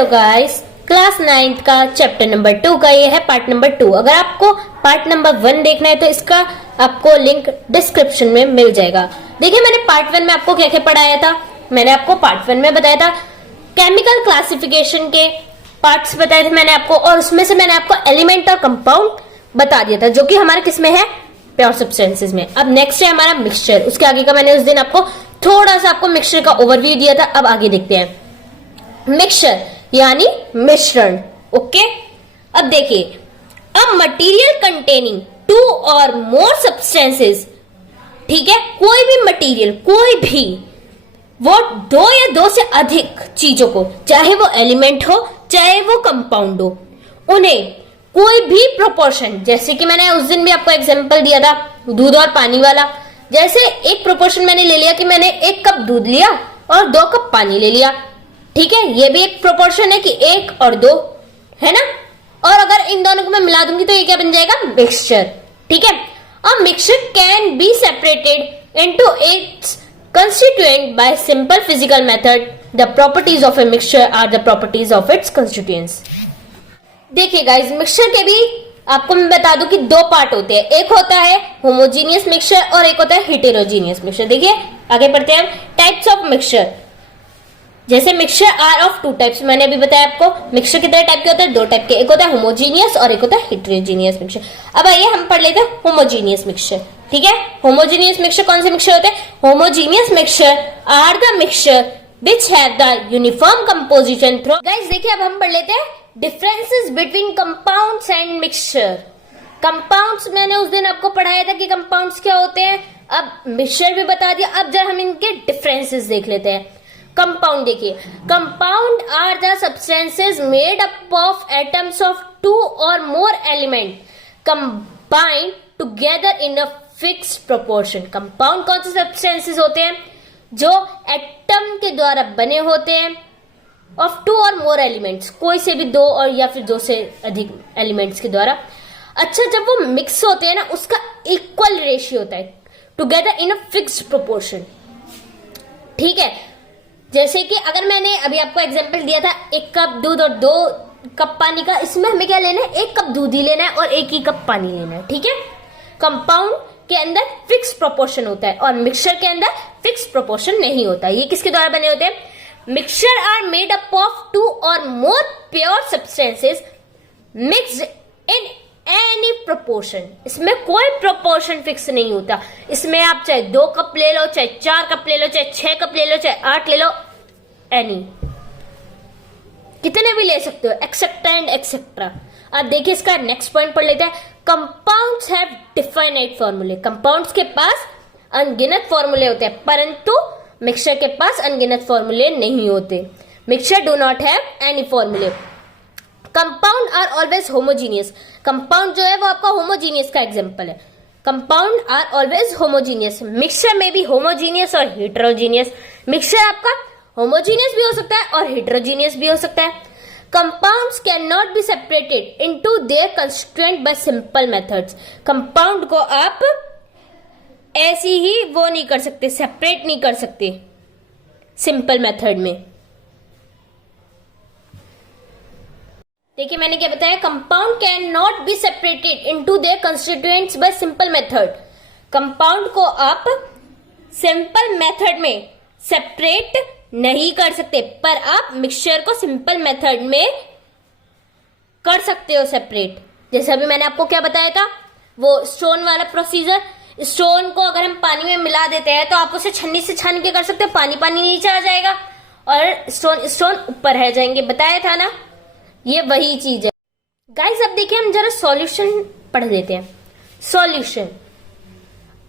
Hello guys, class 9th का chapter number 2 का ये है पार्ट नंबर 2। अगर आपको पार्ट नंबर 1 देखना है तो इसका आपको लिंक डिस्क्रिप्शन में मिल जाएगा। देखिए, मैंने पार्ट 1 में आपको क्या क्या पढ़ाया था। मैंने आपको पार्ट 1 में बताया था केमिकल क्लासिफिकेशन के पार्ट्स बताए थे मैंने आपको, और उसमें से मैंने आपको एलिमेंट और कंपाउंड बता दिया था, जो कि हमारे किस में है, प्योर सब्सटेंसेस में। अब नेक्स्ट है हमारा मिक्सचर। उसके आगे का मैंने उस दिन आपको थोड़ा सा आपको मिक्सचर का ओवरव्यू दिया था। अब आगे देखते हैं मिक्सचर यानी मिश्रण। ओके, अब देखिए, a material containing 2 or more substances, ठीक है, कोई भी मटेरियल, कोई भी वो 2 या 2 से अधिक चीजों को, चाहे वो एलिमेंट हो चाहे वो कंपाउंड हो, उन्हें कोई भी प्रोपोर्शन, जैसे कि मैंने उस दिन भी आपको एग्जांपल दिया था दूध और पानी वाला, जैसे एक प्रोपोर्शन मैंने ले लिया कि मैंने 1 कप दूध लिया और 2 कप पानी ले लिया, ठीक है, ये भी एक प्रोपोर्शन है कि 1 और 2 है ना। और अगर इन दोनों को मैं मिला दूंगी तो ये क्या बन जाएगा, मिक्सचर, ठीक है। A mixture can be separated into its constituent by simple physical method. The properties of a mixture are the properties of its constituents. देखिए गाइस, मिक्सचर के भी आपको मैं बता दूं कि 2 पार्ट होते हैं। एक होता है होमोजीनियस मिक्सचर और एक होता है हेटेरोजीनियस मिक्सचर। देखिए, आगे बढ़ते हैं टाइप्स ऑफ मिक्सचर। जैसे मिक्सचर आर ऑफ 2 टाइप्स, मैंने अभी बताया आपको मिक्सचर कितने टाइप के होते हैं, 2 टाइप के, एक होता है होमोजीनियस और एक होता है हेटेरोजीनियस मिक्सचर। अब आइए हम पढ़ लेते हैं होमोजीनियस मिक्सचर, ठीक है। होमोजीनियस मिक्सचर कौन से मिक्सचर होते हैं? Homogeneous mixture are the mixture which have the uniform composition through. Guys देखिए, अब हम पढ़ लेते हैं differences between compounds and mixture. Compounds मैंने उस दिन आपको पढ़ाया था कि कंपाउंड्स क्या होते हैं, अब मिक्सचर भी बता दिया। अब जरा हम इनके डिफरेंसेस देख लेते हैं। कंपाउंड देखिए, compound are the substances made up of atoms of 2 or more element combined together in a fixed proportion. Compound कौन से सब्सटेंसेस होते हैं? जो एटम के द्वारा बने होते हैं ऑफ 2 और मोर एलिमेंट्स, कोई से भी 2 और या फिर 2 से अधिक एलिमेंट्स के द्वारा। अच्छा, जब वो मिक्स होते हैं ना, उसका इक्वल रेशियो होता है, together in a fixed proportion, ठीक है। जैसे कि अगर मैंने अभी आपको एग्जांपल दिया था 1 कप दूध और 2 कप पानी का, इसमें हमें क्या लेना है, 1 कप दूध ही लेना है और 1 ही कप पानी लेना है, ठीक है। कंपाउंड के अंदर फिक्स प्रोपोर्शन होता है और मिक्सचर के अंदर फिक्स प्रोपोर्शन नहीं होता। ये किसके द्वारा बने होते हैं? Mixture are made up of 2 or more pure substances mixed in any proportion. इसमें कोई प्रोपोर्शन फिक्स नहीं होता। इसमें आप चाहे 2 कप ले लो, चाहे 4 कप ले लो, चाहे 6 कप ले लो, चाहे 8 ले लो, एनी, कितने भी ले सकते हो, एक्सेट्रा एंड एक्सेट्रा। अब देखिए, इसका नेक्स्ट पॉइंट पढ़ लेते हैं। कंपाउंड्स हैव डिफाइनाइट फॉर्मूले। कंपाउंड्स के पास अनगिनत फॉर्मूले होते हैं, परंतु मिक्सचर के पास अनगिनत फॉर्मूले नहीं होते। Mixture do not have any फॉर्मूले। Compound are always homogeneous. Compound जो है वो आपका होमोजीनियस का एग्जांपल है। Compound are always homogeneous. Mixture में भी होमोजीनियस और हेटेरोजीनियस। मिक्सचर आपका होमोजीनियस भी हो सकता है और हेटेरोजीनियस भी हो सकता है। Compounds can not be separated into their constituent bye simple methods. Compound को आप ऐसी ही वो नहीं कर सकते, सेपरेट नहीं कर सकते सिंपल मेथड में। देखिए, मैंने क्या बताया, compound can not be separated into their constituents bye simple method. Compound को आप सिंपल मेथड में सेपरेट नहीं कर सकते, पर आप मिक्सचर को सिंपल मेथड में कर सकते हो सेपरेट। जैसे अभी मैंने आपको क्या बताया था, वो स्टोन वाला प्रोसीजर। स्टोन को अगर हम पानी में मिला देते हैं तो आप उसे छन्नी से छान के कर सकते हो, पानी पानी नीचे आ जाएगा और स्टोन ऊपर रह जाएंगे, बताया था ना, ये वही चीज है। गाइस, अब देखिए, हम जरा सॉल्यूशन पढ़ लेते हैं। Solution,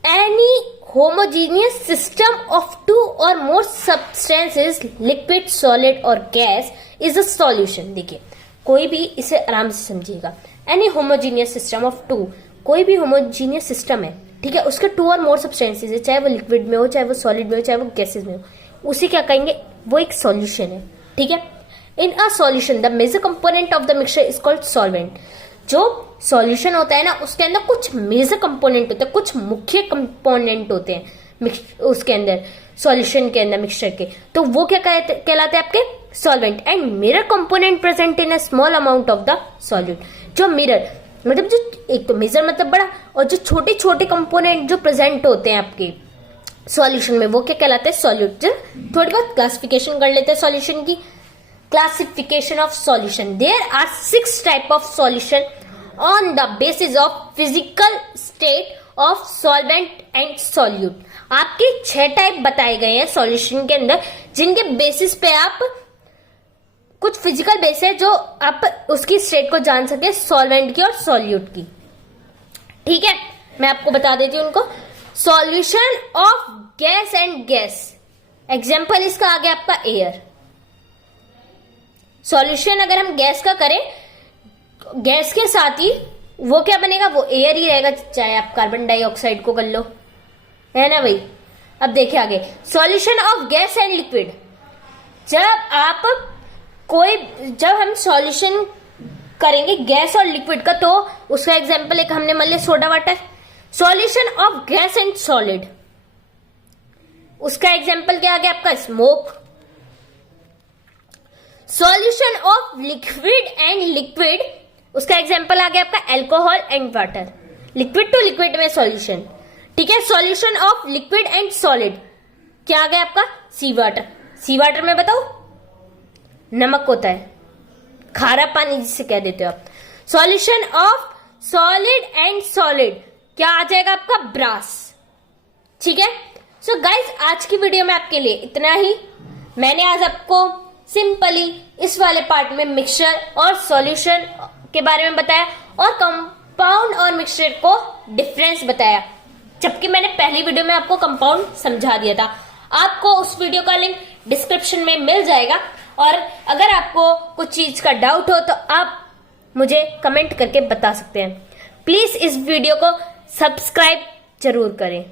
any homogeneous system of 2 or more substances, liquid, solid और gas is a solution। देखिए, कोई भी इसे आराम से समझिएगा। any homogeneous system of 2, कोई भी homogeneous system है, ठीक है, उसके 2 और more substances है, चाहे वो लिक्विड में हो, चाहे वो सॉलिड में हो, चाहे वो गैसेज में हो, उसे क्या कहेंगे, वो एक सॉल्यूशन है, ठीक है। In a solution the major component of the mixture is called solvent. जो सॉल्यूशन होता है ना, उसके अंदर कुछ मेजर कंपोनेंट होते हैं, कुछ मुख्य कंपोनेंट होते हैं उसके अंदर, सॉल्यूशन के अंदर, मिक्सचर के, तो वो क्या कहलाते हैं आपके solvent and mirror component present in a small amount of the solute। जो मिरर मतलब जो एक तो मेजर मतलब बड़ा, और जो छोटे छोटे कंपोनेंट जो प्रेजेंट होते हैं आपके सॉल्यूशन में वो क्या कहलाते हैं? सॉल्यूट। थोड़ी बहुत क्लासिफिकेशन कर लेते हैं सॉल्यूशन की। Classification of solution, there are 6 type of solution on the basis of physical state of solvent and solute. आपके 6 टाइप बताए गए हैं सॉल्यूशन के अंदर, जिनके बेसिस पे आप कुछ फिजिकल बेस है जो आप उसकी स्टेट को जान सके सॉल्वेंट की और सॉल्यूट की। ठीक है, मैं आपको बता देती हूं उनको। Solution of gas and gas, example इसका आ गया आपका एयर। सॉल्यूशन अगर हम गैस का करें, गैस के साथ ही वो क्या बनेगा? वो एयर ही रहेगा, चाहे आप कार्बन डाइऑक्साइड को कर लो, है ना भाई। अब देखिए आगे, solution of gas and liquid. जब हम सॉल्यूशन करेंगे गैस और लिक्विड का, तो उसका एग्जांपल एक हमने मान लिया soda water. Solution of gas and solid, उसका एग्जांपल क्या आ गया आपका? Smoke. Solution of liquid and liquid, उसका एग्जांपल आ गया आपका alcohol and water. Liquid to liquid में सॉल्यूशन। ठीक है, solution of liquid and solid क्या आ गया आपका? सी वाटर। सी वाटर में बताओ, नमक होता है, खारा पानी जिसे कह देते हो आप। Solution of solid and solid क्या आ जाएगा आपका? ब्रास। ठीक है, सो गाइज आज की वीडियो में आपके लिए इतना ही। मैंने आज आपको सिंपली इस वाले पार्ट में मिक्सचर और सॉल्यूशन के बारे में बताया और कंपाउंड और मिक्सचर को डिफरेंस बताया, जबकि मैंने पहली वीडियो में आपको कंपाउंड समझा दिया था। आपको उस वीडियो का लिंक डिस्क्रिप्शन में मिल जाएगा, और अगर आपको कुछ चीज का डाउट हो तो आप मुझे कमेंट करके बता सकते हैं। प्लीज इस वीडियो को सब्सक्राइब जरूर करें।